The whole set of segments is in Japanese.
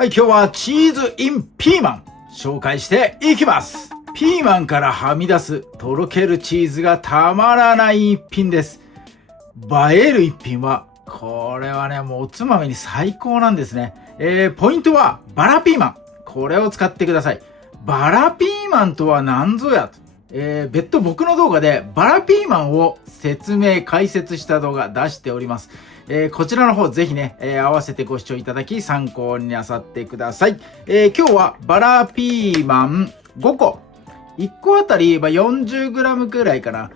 はい、今日はチーズインピーマン紹介していきます。ピーマンからはみ出すとろけるチーズがたまらない一品です。映える一品は、これはね、もうおつまみに最高なんですね。ポイントはバラピーマン。これを使ってください。バラピーマンとは何ぞやと。別途僕の動画でバラピーマンを解説した動画出しております。こちらの方ぜひね、合わせてご視聴いただき参考になさってください。今日はバラピーマン5個。1個あたり 40g くらいかな、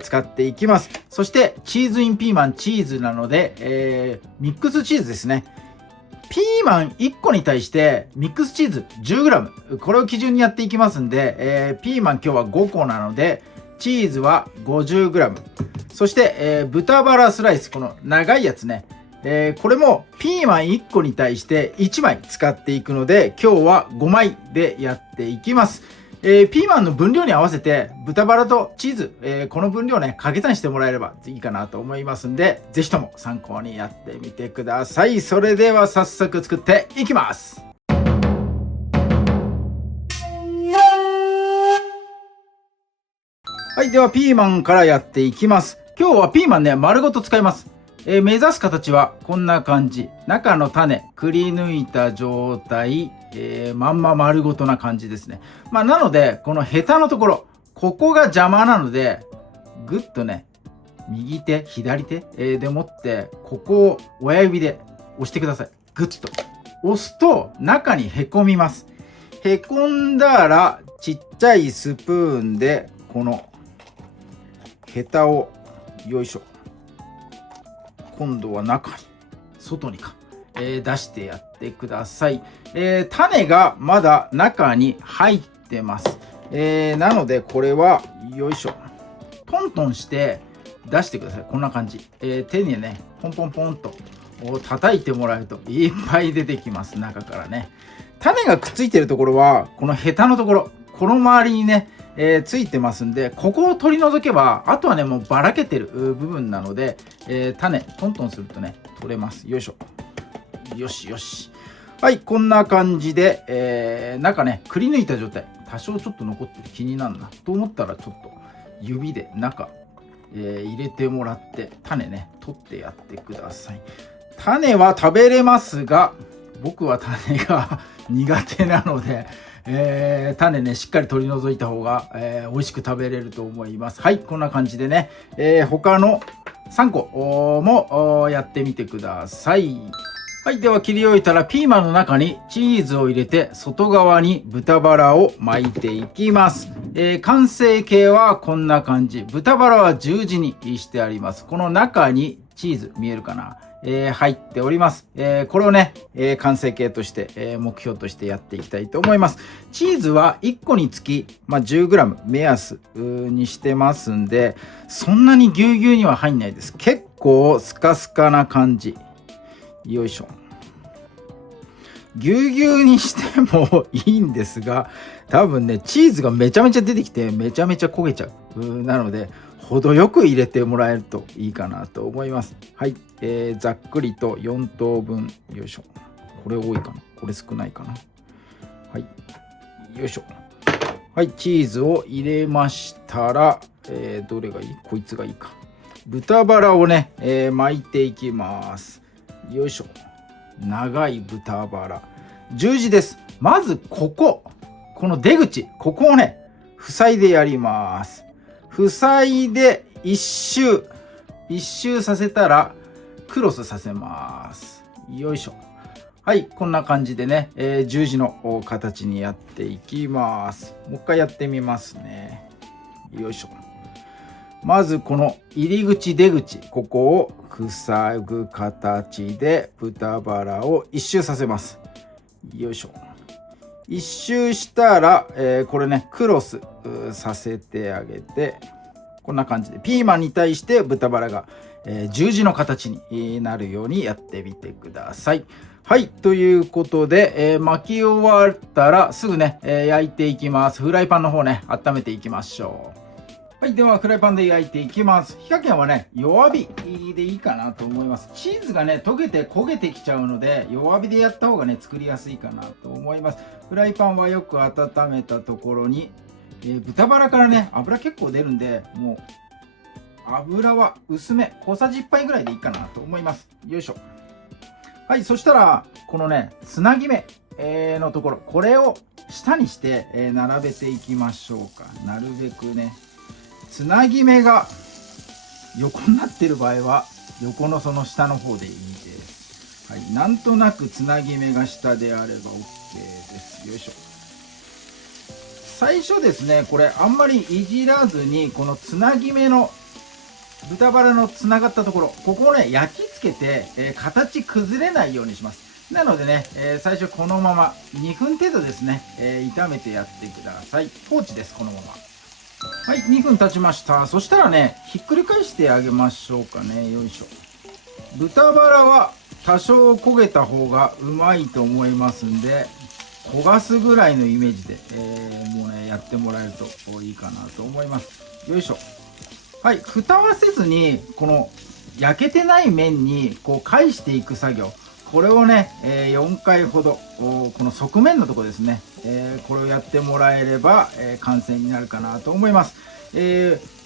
使っていきます。そしてチーズインピーマンチーズなので、ミックスチーズですね。ピーマン1個に対してミックスチーズ 10g。これを基準にやっていきますんで、ピーマン今日は5個なので、チーズは 50g。そして、豚バラスライス、この長いやつね。これもピーマン1個に対して1枚使っていくので、今日は5枚でやっていきます。ピーマンの分量に合わせて豚バラとチーズ、この分量ね掛け算してもらえればいいかなと思いますんで、ぜひとも参考にやってみてください。それでは早速作っていきます。はい、ではピーマンからやっていきます。今日はピーマンね丸ごと使います。目指す形はこんな感じ。中の種くり抜いた状態、まんま丸ごとな感じですね。なのでこのヘタのところ、ここが邪魔なのでぐっとね右手左手、で持ってここを親指で押してください。ぐっと押すと中にへこみます。へこんだらちっちゃいスプーンでこのヘタをよいしょ、今度は中に外にか、出してやってください。種がまだ中に入ってます。なのでこれはよいしょトントンして出してください。こんな感じ、手にねポンポンポンと叩いてもらうといっぱい出てきます。中からね種がくっついてるところはこのヘタのところ、この周りにねついてますんで、ここを取り除けばあとはねもうばらけてる部分なので、種トントンするとね取れます。よいしょ、よしよし。はい、こんな感じで、中ねくり抜いた状態、多少ちょっと残ってる、気になるなと思ったらちょっと指で中、入れてもらって種ね取ってやってください。種は食べれますが僕は種が苦手なので、種ねしっかり取り除いた方が、美味しく食べれると思います。はい、こんな感じでね、他の3個もやってみてください。はい、では切り終えたらピーマンの中にチーズを入れて外側に豚バラを巻いていきます。完成形はこんな感じ。豚バラは十字にしてあります。この中にチーズ見えるかな、入っております。これをね、完成形として、目標としてやっていきたいと思います。チーズは1個につき、10g 目安にしてますんで、そんなにぎゅうぎゅうには入んないです。結構スカスカな感じ。よいしょ。ぎゅうぎゅうにしてもいいんですが、多分ねチーズがめちゃめちゃ出てきてめちゃめちゃ焦げちゃう。なので程よく入れてもらえるといいかなと思います。はい、ざっくりと4等分。よいしょ。これ多いかな、これ少ないかな。はい、よいしょ。はい、チーズを入れましたら、どれがいい？こいつがいいか。豚バラをね、巻いていきます。よいしょ。長い豚バラ十字です。まずこの出口、ここをね塞いでやります。塞いで一周させたらクロスさせます。よいしょ。はい、こんな感じでね、十字の形にやっていきます。もう一回やってみますね。よいしょ。まずこの入り口出口、ここを塞ぐ形で豚バラを一周させます。よいしょ。一周したら、これねクロスさせてあげて、こんな感じでピーマンに対して豚バラが、十字の形になるようにやってみてください。はい、ということで、巻き終わったらすぐね、焼いていきます。フライパンの方ね温めていきましょう。はい、ではフライパンで焼いていきます。火加減はね、弱火でいいかなと思います。チーズがね、溶けて焦げてきちゃうので、弱火でやった方がね、作りやすいかなと思います。フライパンはよく温めたところに、豚バラからね、油結構出るんで、もう、油は薄め、小さじ1杯ぐらいでいいかなと思います。よいしょ。はい、そしたら、このね、つなぎ目のところ、これを下にして、並べていきましょうか。なるべくね、つなぎ目が横になってる場合は横のその下の方でいいです。はい、なんとなくつなぎ目が下であれば OK です。よいしょ。最初ですね、これあんまりいじらずに、このつなぎ目の豚バラのつながったところ、ここをね焼き付けて、形崩れないようにします。なのでね、最初このまま2分程度ですね、炒めてやってください。放置です、このまま。はい、2分経ちました。そしたらね、ひっくり返してあげましょうかね。よいしょ。豚バラは多少焦げた方がうまいと思いますんで、焦がすぐらいのイメージで、もうね、やってもらえるといいかなと思います。よいしょ。はい、蓋はせずに、この焼けてない面にこう返していく作業。これをね、4回ほど、この側面のところですね、これをやってもらえれば、完成になるかなと思います。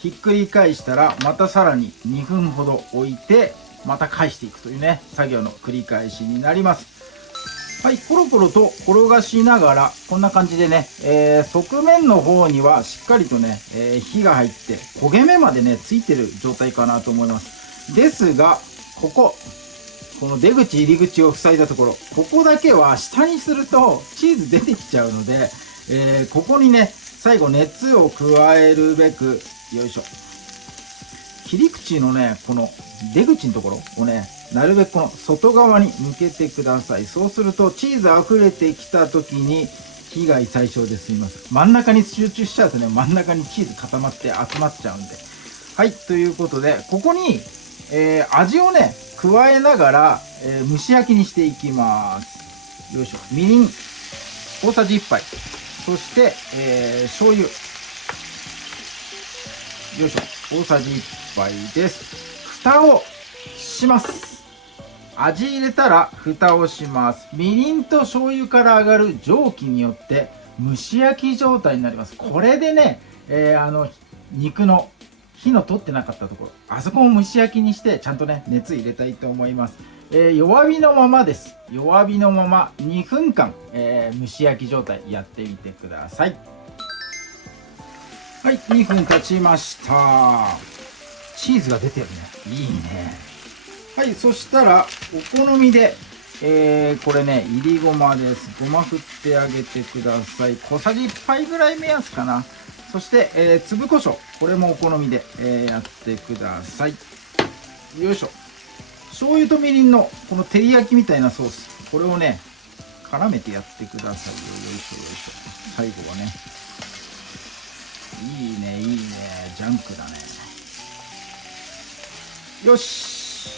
ひっくり返したら、またさらに2分ほど置いて、また返していくというね、作業の繰り返しになります。はい、コロコロと転がしながら、こんな感じでね、側面の方にはしっかりとね、火が入って、焦げ目までね、ついてる状態かなと思います。ですが、この出口入り口を塞いだところ、ここだけは下にするとチーズ出てきちゃうので、ここにね、最後熱を加えるべく、よいしょ。切り口のね、この出口のところをね、なるべくこの外側に向けてください。そうするとチーズ溢れてきた時に火が最小で済みます。真ん中に集中しちゃうとね、真ん中にチーズ固まって集まっちゃうんで。はい、ということで、ここに、味をね、加えながら、蒸し焼きにしていきます。よいしょ。みりん大さじ1杯。そして、醤油。よいしょ。大さじ1杯です。蓋をします。味入れたら蓋をします。みりんと醤油から上がる蒸気によって蒸し焼き状態になります。これでね、肉の火の通ってなかったところ、あそこも蒸し焼きにしてちゃんとね、熱入れたいと思います。弱火のままです。弱火のまま2分間、蒸し焼き状態やってみてください。はい、2分経ちました。チーズが出てるね。いいね。はい、そしたらお好みで、これね、いりごまです。ごま振ってあげてください。小さじ1杯ぐらい目安かな。そして、粒胡椒。これもお好みで、やってください。よいしょ。醤油とみりんのこの照り焼きみたいなソース。これをね、絡めてやってくださいよ。よいしょよいしょ。最後はね。いいね、いいね。ジャンクだね。よし。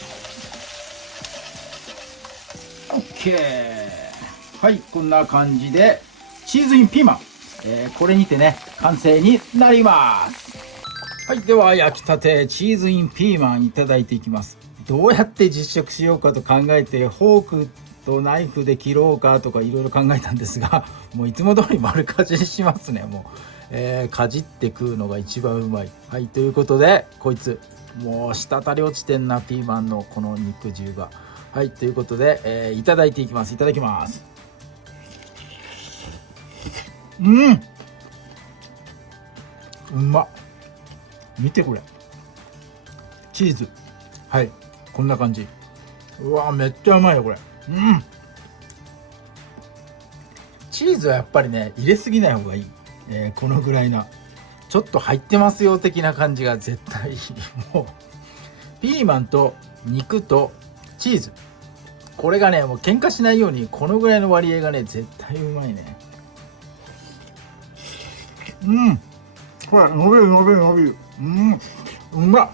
OK。はい、こんな感じで、チーズインピーマン。これにてね、完成になります。はい、では焼きたてチーズインピーマンいただいていきます。どうやって実食しようかと考えて、フォークとナイフで切ろうかとかいろいろ考えたんですが、もういつも通り丸かじりしますね。もう、かじって食うのが一番うまい。はい、ということで、こいつもう滴り落ちてんな、ピーマンのこの肉汁が。はい、ということで、いただいていきます。いただきます。うまっ。見てこれ。チーズ。はい。こんな感じ。うわめっちゃうまいよ、これ。チーズはやっぱりね、入れすぎない方がいい。このぐらいな。ちょっと入ってますよ的な感じが絶対いい。もう、ピーマンと肉とチーズ。これがね、もう喧嘩しないように、このぐらいの割合がね、絶対うまいね。これ、伸びる伸びる伸びる。うまっ。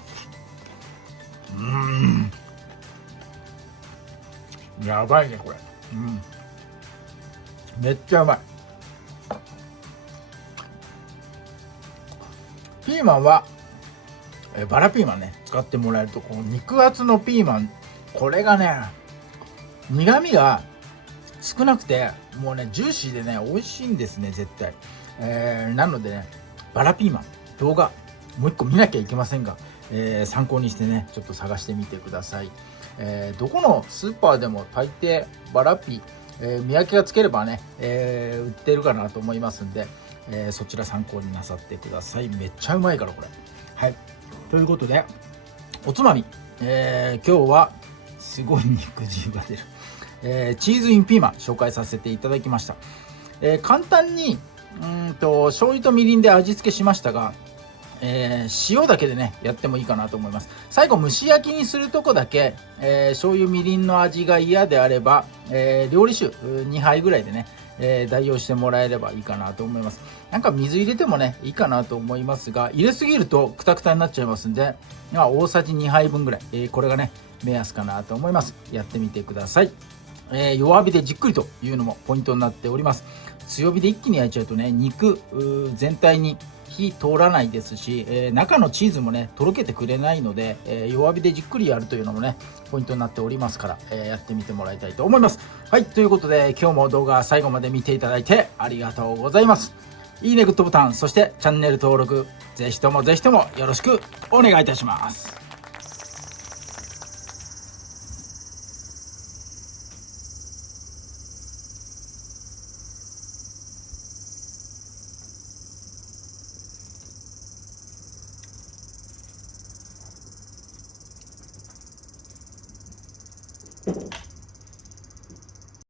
やばいね、これ。めっちゃうまい。ピーマンはバラピーマンね使ってもらえると、この肉厚のピーマン、これがね苦味が少なくてもうねジューシーでね美味しいんですね絶対。なのでねバラピーマン動画もう一個見なきゃいけませんが、参考にしてねちょっと探してみてください。どこのスーパーでも大抵バラピー、見分けがつければね、売ってるかなと思いますんで、そちら参考になさってください。めっちゃうまいからこれ。はい、ということでおつまみ、今日はすごい肉汁が出る、チーズインピーマン紹介させていただきました。簡単に醤油とみりんで味付けしましたが、塩だけでねやってもいいかなと思います。最後蒸し焼きにするとこだけ、醤油みりんの味が嫌であれば、料理酒2杯ぐらいでね、代用してもらえればいいかなと思います。なんか水入れてもねいいかなと思いますが、入れすぎるとクタクタになっちゃいますんで、大さじ2杯分ぐらい、これがね目安かなと思います。やってみてください。弱火でじっくりというのもポイントになっております。強火で一気に焼いちゃうとね肉全体に火通らないですし、中のチーズもねとろけてくれないので、弱火でじっくりやるというのもねポイントになっておりますから、やってみてもらいたいと思います。はい、ということで今日も動画最後まで見ていただいてありがとうございます。いいね、グッドボタン、そしてチャンネル登録、ぜひともよろしくお願いいたします。